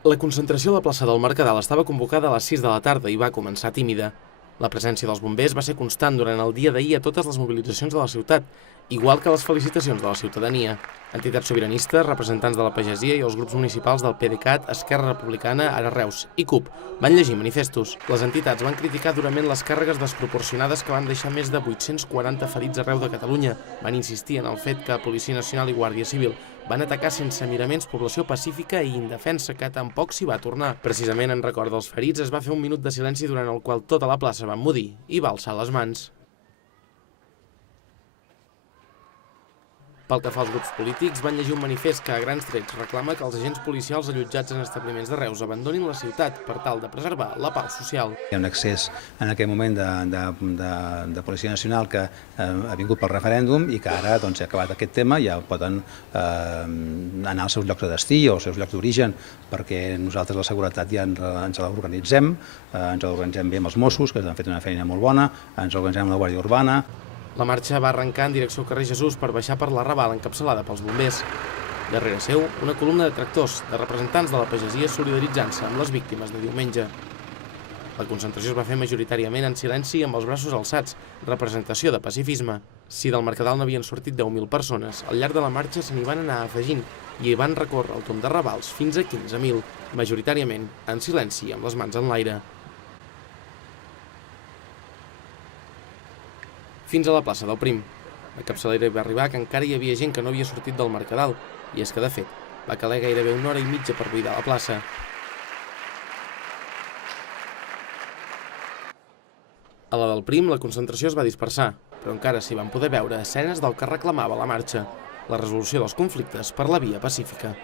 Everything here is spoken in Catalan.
La concentració a la plaça del Mercadal estava convocada a les 6 de la tarda i va començar tímida. La presència dels bombers va ser constant durant el dia d'ahir a totes les mobilitzacions de la ciutat, igual que les felicitacions de la ciutadania. Entitats sobiranistes, representants de la pagesia i els grups municipals del PDeCAT, Esquerra Republicana, Ara Reus i CUP van llegir manifestos. Les entitats van criticar durament les càrregues desproporcionades que van deixar més de 840 ferits arreu de Catalunya. Van insistir en el fet que Policia Nacional i Guàrdia Civil van atacar sense miraments població pacífica i indefensa, que tampoc s'hi va tornar. Precisament en record dels ferits es va fer un minut de silenci durant el qual tota la plaça va emmudir i va alçar les mans. Pel que fa als grups polítics, van llegir un manifest que a grans trets reclama que els agents policials allotjats en establiments de Reus abandonin la ciutat per tal de preservar la pau social. Hi ha un excés en aquell moment de Policia Nacional que ha vingut pel referèndum i que ara, doncs, acabat aquest tema, ja poden anar als seus llocs de destí o als seus llocs d'origen, perquè nosaltres la seguretat ja ens l'organitzem, bé amb els Mossos, que han fet una feina molt bona, ens organitzem amb la Guàrdia Urbana. La marxa va arrencar en direcció al carrer Jesús per baixar per la Raval encapçalada pels bombers. Darrere seu, una columna de tractors, de representants de la pagesia solidaritzant-se amb les víctimes de diumenge. La concentració es va fer majoritàriament en silenci amb els braços alçats, representació de pacifisme. Si del Mercadal n'havien sortit 10.000 persones, al llarg de la marxa se n'hi van anar afegint i hi van recórrer el tomb de Ravals fins a 15.000, majoritàriament en silenci amb les mans en l'aire. Fins a la plaça del Prim. La capçalera hi va arribar que encara hi havia gent que no havia sortit del Mercadal, i és que, de fet, va caler gairebé 1 hora i mitja per buidar la plaça. A la del Prim, la concentració es va dispersar, però encara s'hi van poder veure escenes del que reclamava la marxa, la resolució dels conflictes per la via pacífica.